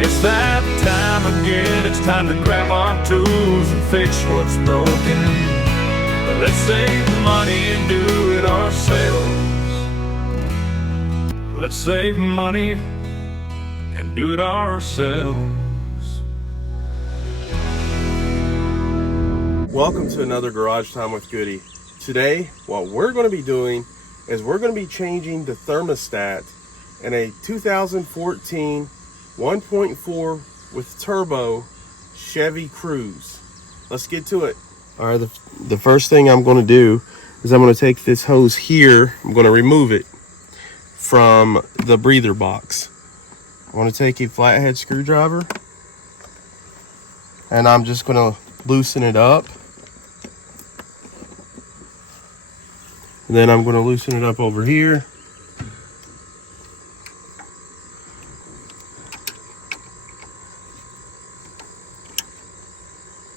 It's that time again, it's time to grab our tools and fix what's broken. Let's save money and do it ourselves. Let's save money and do it ourselves. Welcome to another Garage Time with Goody. Today, what we're going to be doing is we're going to be changing the thermostat in a 2014 1.4 with turbo Chevy Cruz. Let's get to it. All right, the first thing I'm going to do is I'm going to take this hose here. I'm going to remove it from the breather box. I want to take a flathead screwdriver and I'm just going to loosen it up. And then I'm going to loosen it up over here.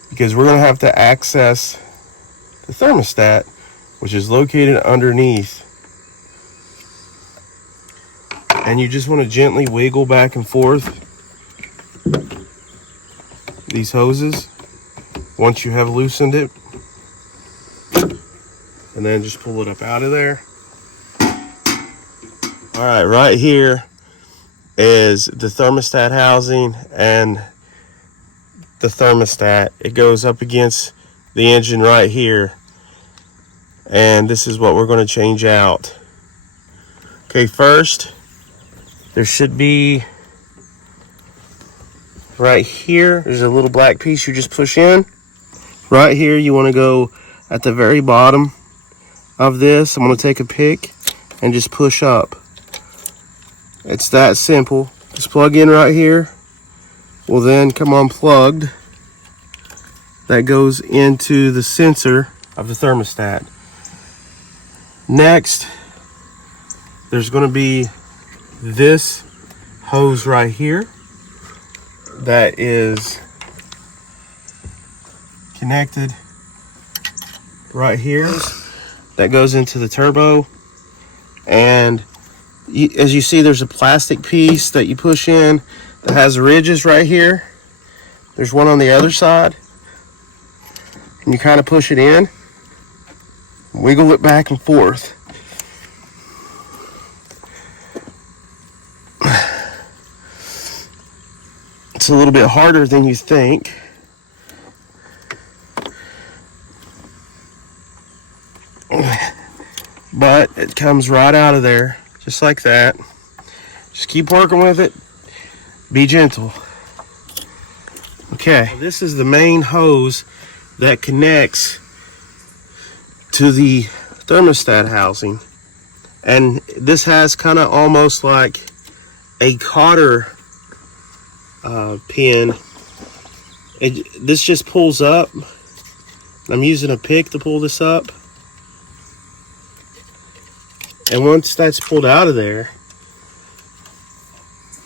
Because we're going to have to access the thermostat, which is located underneath. And you just want to gently wiggle back and forth these hoses once you have loosened it. And then just pull it up out of there. All right, right here is the thermostat housing and the thermostat. It goes up against the engine right here. And this is what we're going to change out. Okay, first, there should be right here, there's a little black piece you just push in. Right here, you want to go at the very bottom of this. I'm going to take a pick and just push up. It's that simple. Just plug in right here. Will then come unplugged. That goes into the sensor of the thermostat. Next, there's going to be this hose right here that is connected right here. That goes into the turbo, and as you see, there's a plastic piece that you push in that has ridges right here. There's one on the other side, and you kind of push it in, wiggle it back and forth. It's a little bit harder than you think. But it comes right out of there, just like that. Just keep working with it. Be gentle. Okay, this is the main hose that connects to the thermostat housing. And this has kind of almost like a cotter pin. This just pulls up. I'm using a pick to pull this up. And once that's pulled out of there,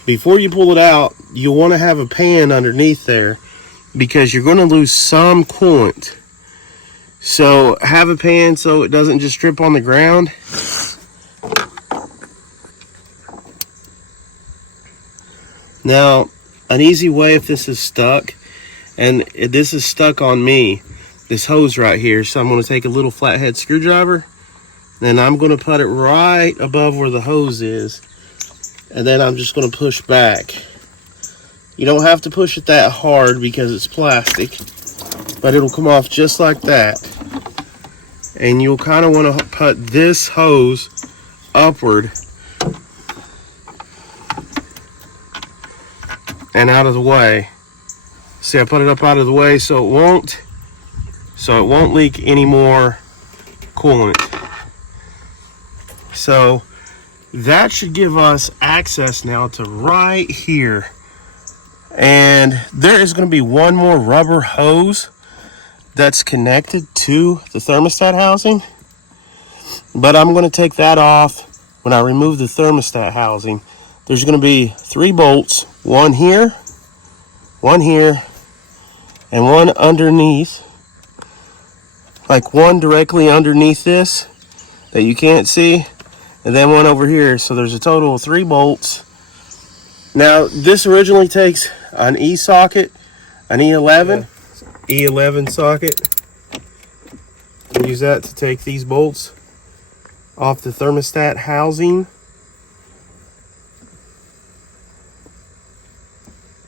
before you pull it out, you want to have a pan underneath there because you're going to lose some coolant. So have a pan so it doesn't just drip on the ground. Now, an easy way if this is stuck, and this is stuck on me, this hose right here, so I'm going to take a little flathead screwdriver. Then I'm going to put it right above where the hose is. And then I'm just going to push back. You don't have to push it that hard because it's plastic. But it'll come off just like that. And you'll kind of want to put this hose upward. And out of the way. See, I put it up out of the way so it won't leak any more coolant. So that should give us access now to right here. And there is going to be one more rubber hose that's connected to the thermostat housing. But I'm going to take that off when I remove the thermostat housing. There's going to be 3 bolts, one here, and one underneath. Like one directly underneath this that you can't see. And then one over here. So there's a total of 3 bolts Now this originally takes an E socket, an E11, E11 socket. Use that to take these bolts off the thermostat housing.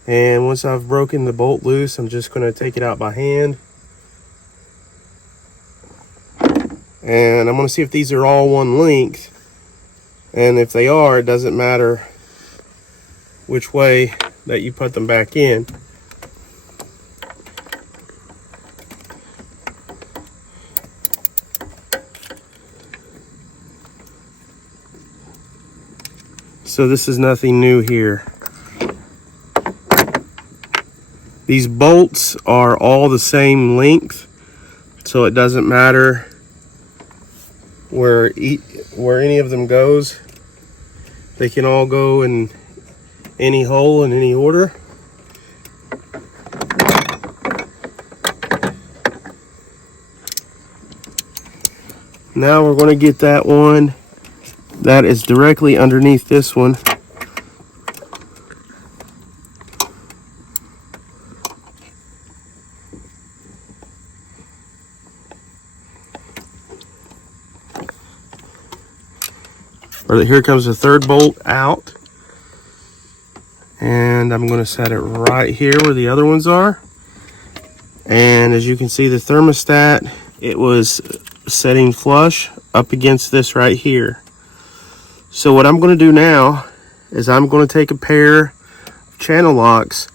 And once I've broken the bolt loose, I'm just going to take it out by hand. And I'm going to see if these are all one length. And if they are, it doesn't matter which way that you put them back in. So this is nothing new here. These bolts are all the same length, so it doesn't matter where any of them goes. They can all go in any hole in any order. Now we're going to get that one that is directly underneath this one. Here comes the third bolt out. And I'm going to set it right here where the other ones are. And as you can see, the thermostat, it was setting flush up against this right here. So what I'm going to do now is I'm going to take a pair of channel locks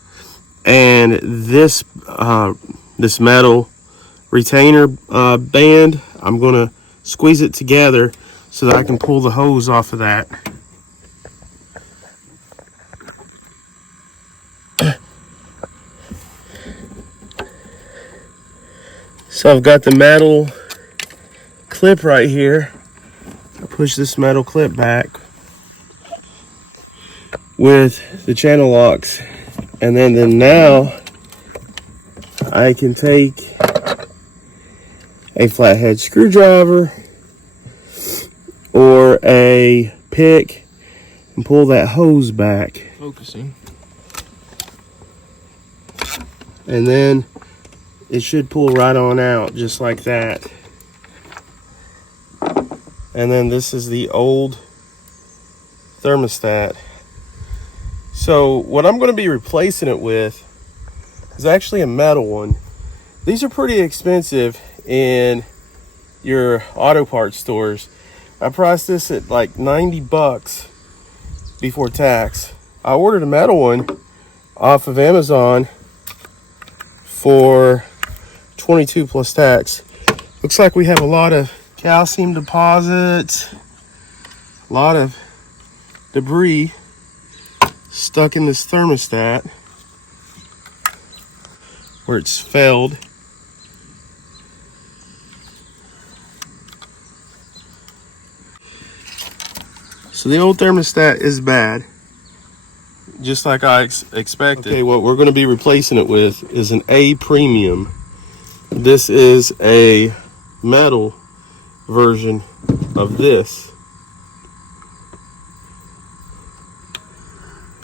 and this this metal retainer band, I'm going to squeeze it together so that I can pull the hose off of that. So I've got the metal clip right here. I push this metal clip back with the channel locks, and then now I can take a flathead screwdriver or a pick and pull that hose back. Focusing. And then it should pull right on out just like that. And then this is the old thermostat. So what I'm going to be replacing it with is actually a metal one. These are pretty expensive in your auto parts stores. I priced this at like 90 bucks before tax. I ordered a metal one off of Amazon for 22 plus tax. Looks like we have a lot of calcium deposits, a lot of debris stuck in this thermostat where it's failed. So the old thermostat is bad, just like I expected. Okay, what we're going to be replacing it with is an A premium. This is a metal version of this.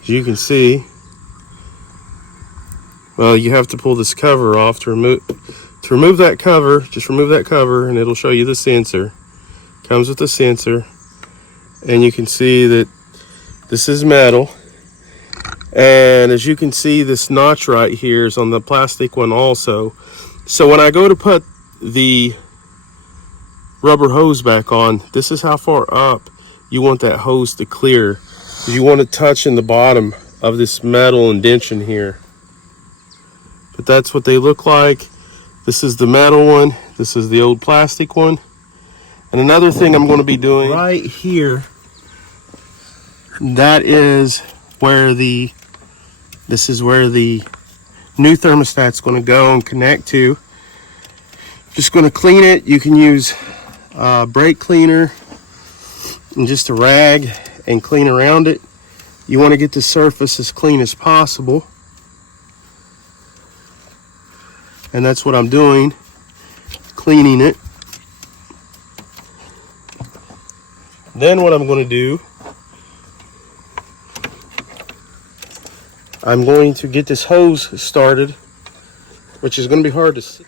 As you can see, well, you have to pull this cover off to remove that cover. Just remove that cover and it'll show you the sensor. Comes with the sensor, and you can see that this is metal. And as you can see, this notch right here is on the plastic one also. So when I go to put the rubber hose back on, this is how far up you want that hose to clear. You want it touching the bottom of this metal indentation here. But that's what they look like. This is the metal one. This is the old plastic one. And another thing I'm going to be doing right here, that is where this is where the new thermostat's going to go and connect to. Just going to clean it. You can use brake cleaner and just a rag and clean around it. You want to get the surface as clean as possible, and that's what I'm doing, cleaning it. Then what I'm going to do I'm going to get this hose started, which is going to be hard to see.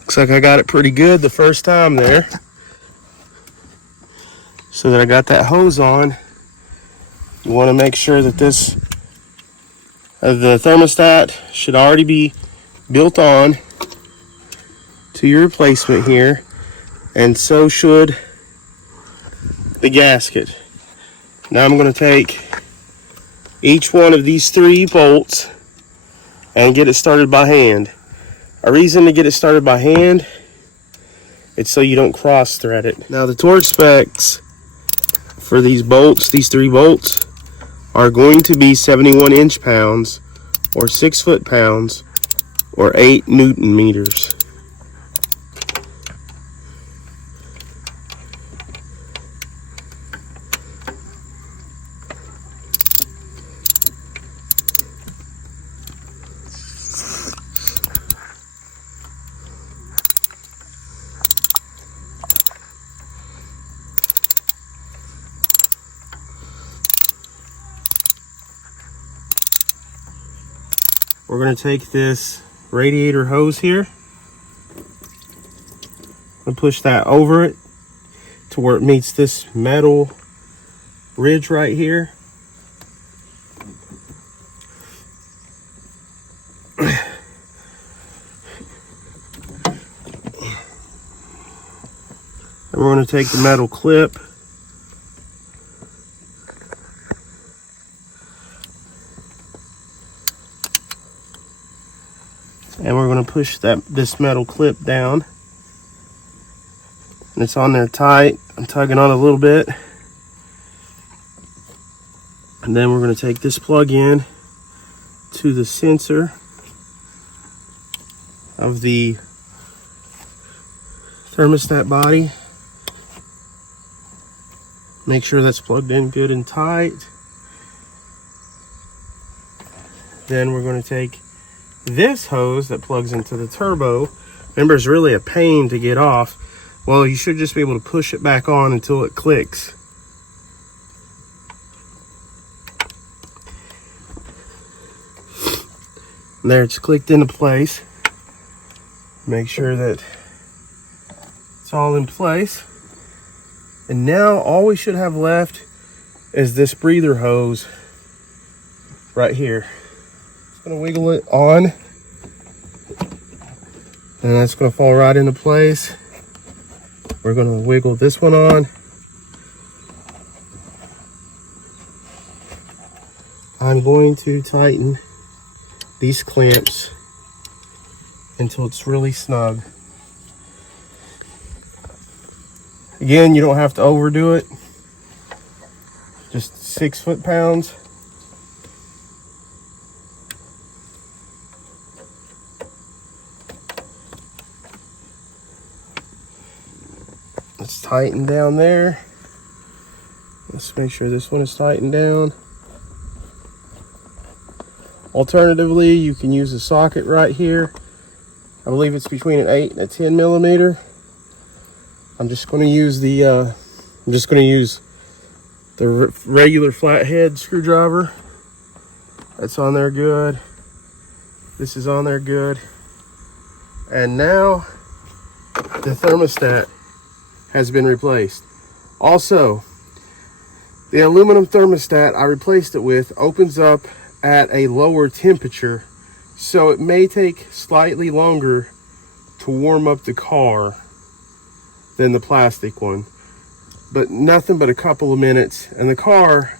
Looks like I got it pretty good the first time there. So that I got that hose on, you want to make sure that this the thermostat should already be built on to your replacement here, and so should the gasket. Now I'm going to take each one of these 3 bolts and get it started by hand. A reason to get it started by hand, it's so you don't cross thread it. Now the torque specs for these bolts, these 3 bolts, are going to be 71 inch-pounds or 6 foot-pounds or 8 Newton meters. We're going to take this radiator hose here and push that over it to where it meets this metal ridge right here. And we're going to take the metal clip and we're going to push this metal clip down, and it's on there tight. I'm tugging on a little bit, and then we're going to take this plug in to the sensor of the thermostat body. Make sure that's plugged in good and tight. Then we're going to take this hose that plugs into the turbo. Remember, it's really a pain to get off. Well, you should just be able to push it back on until it clicks. And there, it's clicked into place. Make sure that it's all in place. And now all we should have left is this breather hose right here. Gonna wiggle it on, and that's gonna fall right into place. We're gonna wiggle this one on. I'm going to tighten these clamps until it's really snug. Again, you don't have to overdo it. Just 6 foot-pounds. It's tightened down there. Let's make sure this one is tightened down. Alternatively, you can use a socket right here. I believe it's between an 8 and a 10 millimeter. I'm just going to use the regular flathead screwdriver. That's on there good. This is on there good. And now the thermostat has been replaced. Also, the aluminum thermostat I replaced it with opens up at a lower temperature, so it may take slightly longer to warm up the car than the plastic one, but nothing but a couple of minutes, and the car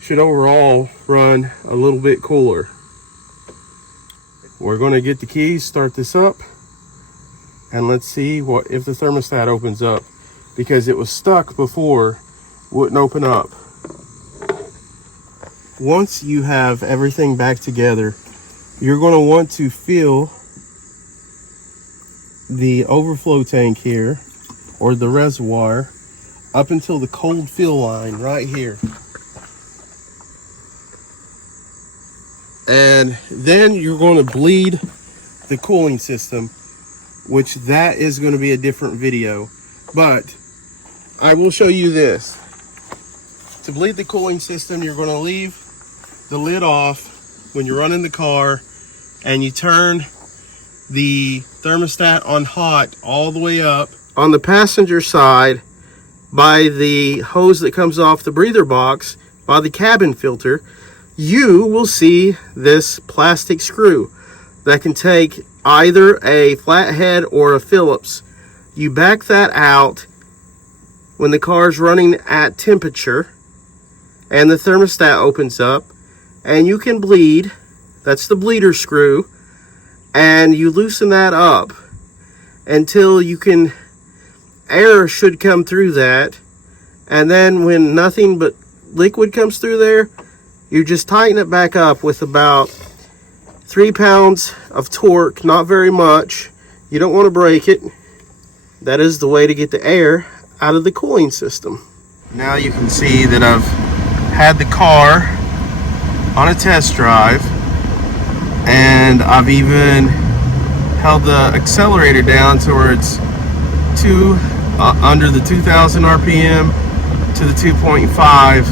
should overall run a little bit cooler. We're going to get the keys, start this up, and let's see what if the thermostat opens up, because it was stuck before, wouldn't open up. Once you have everything back together, you're going to want to fill the overflow tank here, or the reservoir, up until the cold fill line right here. And then you're going to bleed the cooling system, which that is going to be a different video. But I will show you this. To bleed the cooling system, you're going to leave the lid off when you're running the car, and you turn the thermostat on hot all the way up. On the passenger side, by the hose that comes off the breather box, by the cabin filter, you will see this plastic screw that can take either a flathead or a Phillips. You back that out when the car's running at temperature and the thermostat opens up, and you can bleed. That's the bleeder screw, and you loosen that up until you can, air should come through that, and then when nothing but liquid comes through there, you just tighten it back up with about 3 pounds of torque, not very much. You don't want to break it. That is the way to get the air out of the cooling system. Now you can see that I've had the car on a test drive, and I've even held the accelerator down to where it's under the 2000 RPM to the 2.5,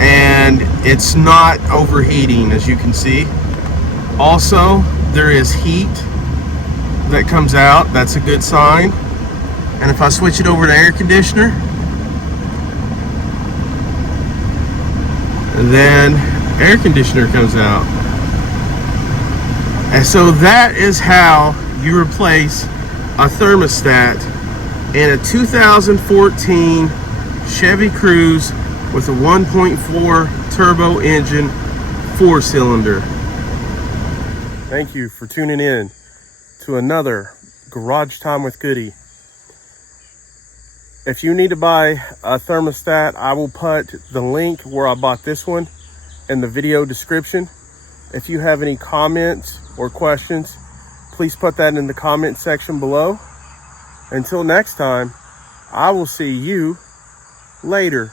and it's not overheating, as you can see. Also, there is heat that comes out. That's a good sign. And if I switch it over to air conditioner, then air conditioner comes out. And so that is how you replace a thermostat in a 2014 Chevy Cruz with a 1.4 turbo engine, 4-cylinder. Thank you for tuning in to another Garage Time with Goody. If you need to buy a thermostat, I will put the link where I bought this one in the video description. If you have any comments or questions, please put that in the comment section below. Until next time, I will see you later.